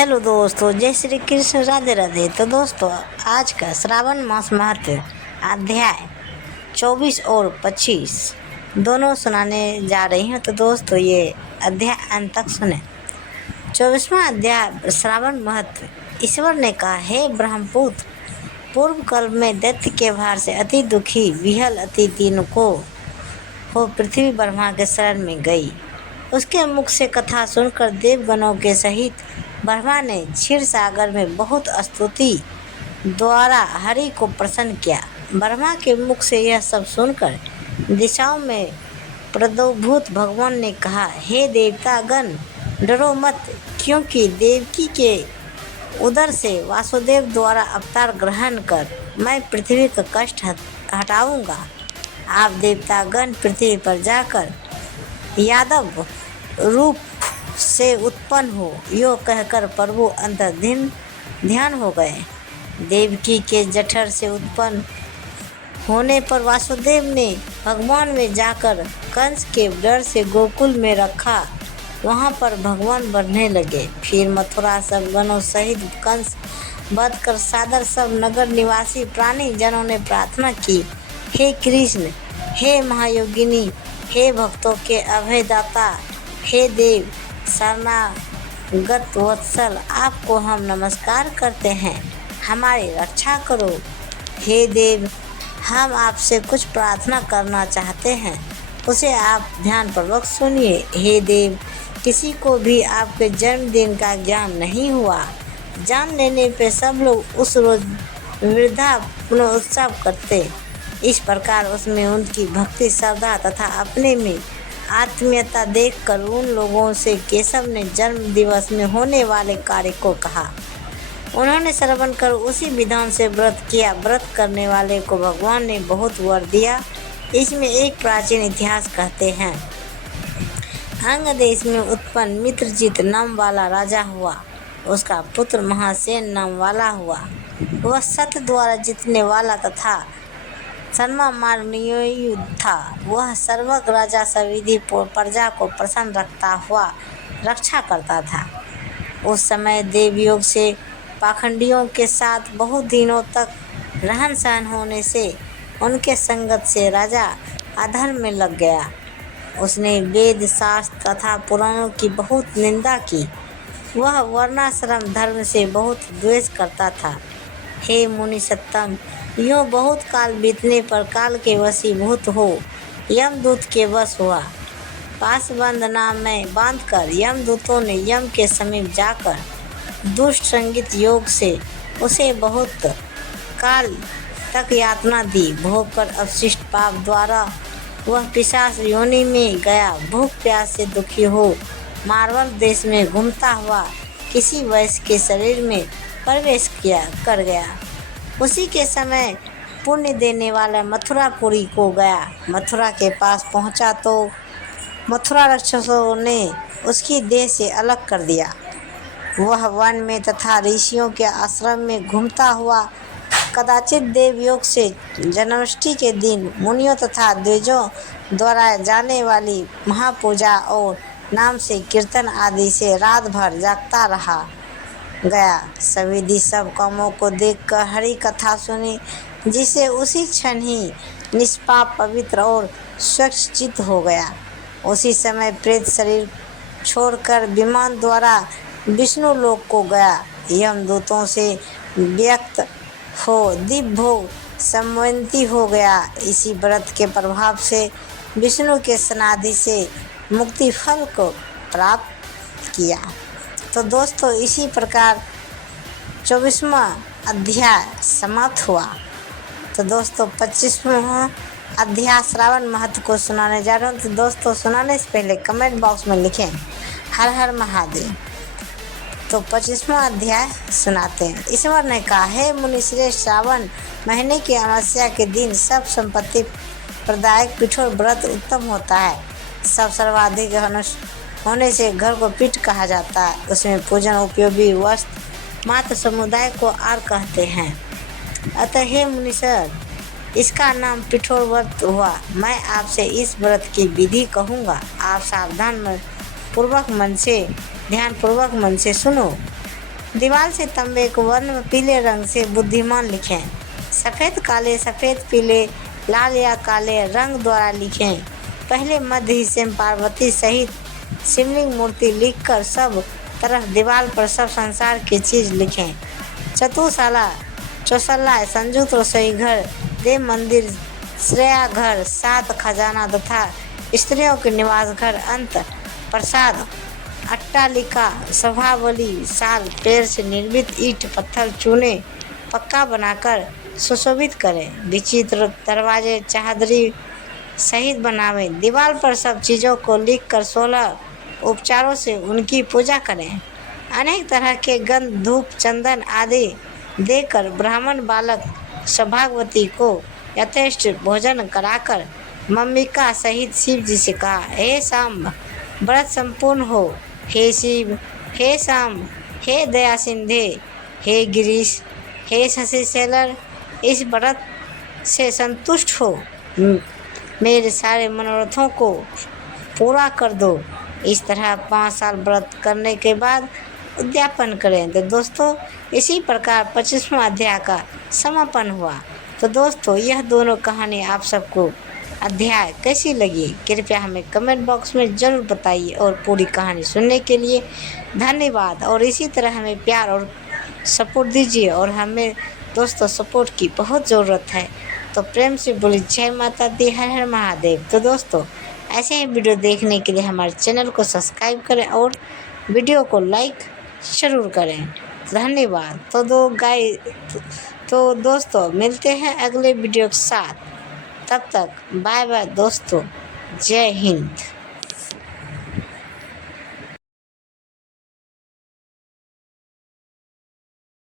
Hello दोस्तों, जय श्री कृष्ण, राधे राधे। तो दोस्तों, आज का श्रावण मास महत्व अध्याय 24 और 25 दोनों सुनाने जा रही हूँ। तो दोस्तों, ये अध्याय अंत तक सुने। 24वां अध्याय श्रावण महत्व। ईश्वर ने कहा, हे ब्रह्मपुत्र, पूर्व कल्प में दैत्य के भार से अति दुखी विहल अति दीन को हो पृथ्वी ब्रह्मा के शरण में गई। उसके मुख से कथा सुनकर देवगणों के सहित ब्रह्मा ने क्षीर सागर में बहुत स्तुति द्वारा हरि को प्रसन्न किया। ब्रह्मा के मुख से यह सब सुनकर दिशाओं में प्रादुर्भूत भगवान ने कहा, हे देवतागण, डरो मत, क्योंकि देवकी के उदर से वासुदेव द्वारा अवतार ग्रहण कर मैं पृथ्वी का कष्ट हटाऊंगा। आप देवतागण पृथ्वी पर जाकर यादव रूप से उत्पन्न हो, यो कहकर प्रभु अंतर्धान ध्यान हो गए। देवकी के जठर से उत्पन्न होने पर वासुदेव ने भगवान में जाकर कंस के डर से गोकुल में रखा। वहाँ पर भगवान बढ़ने लगे। फिर मथुरा सब गणों सहित कंस वध कर सादर सब नगर निवासी प्राणी जनों ने प्रार्थना की, हे कृष्ण, हे महायोगिनी, हे भक्तों के अभयदाता, हे देव शरणागत वत्सल, आपको हम नमस्कार करते हैं, हमारी रक्षा करो। हे देव, हम आपसे कुछ प्रार्थना करना चाहते हैं, उसे आप ध्यानपूर्वक सुनिए। हे देव, किसी को भी आपके जन्मदिन का ज्ञान नहीं हुआ। जान लेने पे सब लोग उस रोज वृद्धा पुनोत्सव करते। इस प्रकार उसमें उनकी भक्ति, श्रद्धा तथा अपने में आत्मीयता देखकर उन लोगों से केशव ने जन्म दिवस में होने वाले कार्य को कहा। उन्होंने श्रवण कर उसी विधान से व्रत किया। व्रत करने वाले को भगवान ने बहुत वर दिया। इसमें एक प्राचीन इतिहास कहते हैं। अंग देश में उत्पन्न मित्रजित नाम वाला राजा हुआ। उसका पुत्र महासेन नाम वाला हुआ। वह सत्य द्वारा जीतने वाला तथा सम्माननीय था। वह सर्वज्ञ राजा सविधि प्रजा को प्रसन्न रखता हुआ रक्षा करता था। उस समय देवयोग से पाखंडियों के साथ बहुत दिनों तक रहन सहन होने से उनके संगत से राजा अधर्म में लग गया। उसने वेद शास्त्र तथा पुराणों की बहुत निंदा की। वह वर्णाश्रम धर्म से बहुत द्वेष करता था। हे मुनि सत्तम, यूँ बहुत काल बीतने पर काल के वशीभूत हो यमदूत के वश हुआ। पासबंद नाम में बांधकर यमदूतों ने यम के समीप जाकर दुष्ट संगीत योग से उसे बहुत काल तक यातना दी। भोग कर अवशिष्ट पाप द्वारा वह पिशाच योनि में गया। भूख प्यास से दुखी हो मारवाड़ देश में घूमता हुआ किसी वैश्य के शरीर में प्रवेश कर गया। उसी के समय पुण्य देने वाला मथुरापुरी को गया। मथुरा के पास पहुंचा तो मथुरा राक्षसों ने उसकी देह से अलग कर दिया। वह वन में तथा ऋषियों के आश्रम में घूमता हुआ कदाचित देवयोग से जन्माष्टमी के दिन मुनियों तथा द्विजों द्वारा जाने वाली महापूजा और नाम से कीर्तन आदि से रात भर जागता रहा गया। सविधि सब कामों को देखकर हरि कथा सुनी, जिसे उसी क्षण ही निष्पाप, पवित्र और स्वच्छ चित्त हो गया। उसी समय प्रेत शरीर छोड़कर विमान द्वारा विष्णु लोक को गया। यमदूतों से व्यक्त हो दिव्य भोग संवंती हो गया। इसी व्रत के प्रभाव से विष्णु के समाधि से मुक्ति फल को प्राप्त किया। तो दोस्तों, इसी प्रकार 24वां अध्याय समाप्त हुआ। तो दोस्तों, 25वां अध्याय श्रावण महत्व को सुनाने जा रहा हूँ। तो दोस्तों, सुनाने से पहले कमेंट बॉक्स में लिखें हर हर महादेव। तो 25वां अध्याय सुनाते हैं। ईश्वर ने कहा, हे मुनिश्रेष्ठ, श्रावण महीने की अमावस्या के दिन सब संपत्ति प्रदायक पिठोर व्रत उत्तम होता है। सब सर्वाधिक होने से घर को पीठ कहा जाता है। उसमें पूजन उपयोगी वस्त्र मात्र समुदाय को आर कहते हैं। अतः हे मुनीश्वर, इसका नाम पिठोर व्रत हुआ। मैं आपसे इस व्रत की विधि कहूँगा। आप ध्यानपूर्वक मन से सुनो। दीवार से तंबे को वर्ण पीले रंग से बुद्धिमान लिखें। सफ़ेद काले, सफ़ेद पीले, लाल या काले रंग द्वारा लिखें। पहले मध्य हिस्से में पार्वती सहित शिवलिंग मूर्ति लिखकर सब तरफ दीवार पर सब संसार की चीज़ लिखें। चतुशाला, चौसला, संयुक्त रसोई घर, देव मंदिर, श्रेया घर, 7 खजाना तथा स्त्रियों के निवास घर, अंत प्रसाद, अट्टालिका, सभावली, साल, पेड़ से निर्मित ईंट, पत्थर, चूने पक्का बनाकर सुशोभित करें। विचित्र दरवाजे चादरी सहित बनावें। दीवार पर सब चीज़ों को लिखकर 16 उपचारों से उनकी पूजा करें। अनेक तरह के गंध, धूप, चंदन आदि देकर ब्राह्मण बालक सौभाग्यवती को यथेष्ट भोजन कराकर मम्मिका सहित शिव जी से कहा, हे शाम, व्रत संपूर्ण हो। हे शिव, हे शाम, हे दया सिंधे, हे गिरीश, हे शशि शैलर, इस व्रत से संतुष्ट हो मेरे सारे मनोरथों को पूरा कर दो। इस तरह 5 साल व्रत करने के बाद उद्यापन करें। तो दोस्तों, इसी प्रकार 25वां अध्याय का समापन हुआ। तो दोस्तों, यह दोनों कहानी आप सबको अध्याय कैसी लगी कृपया हमें कमेंट बॉक्स में ज़रूर बताइए। और पूरी कहानी सुनने के लिए धन्यवाद। और इसी तरह हमें प्यार और सपोर्ट दीजिए। और हमें दोस्तों सपोर्ट की बहुत ज़रूरत है। तो प्रेम से बोली जय माता दी, हर हर महादेव। तो दोस्तों, ऐसे ही वीडियो देखने के लिए हमारे चैनल को सब्सक्राइब करें और वीडियो को लाइक ज़रूर करें। धन्यवाद। तो दोस्तों, मिलते हैं अगले वीडियो के साथ। तब तक बाय बाय दोस्तों। जय हिंद।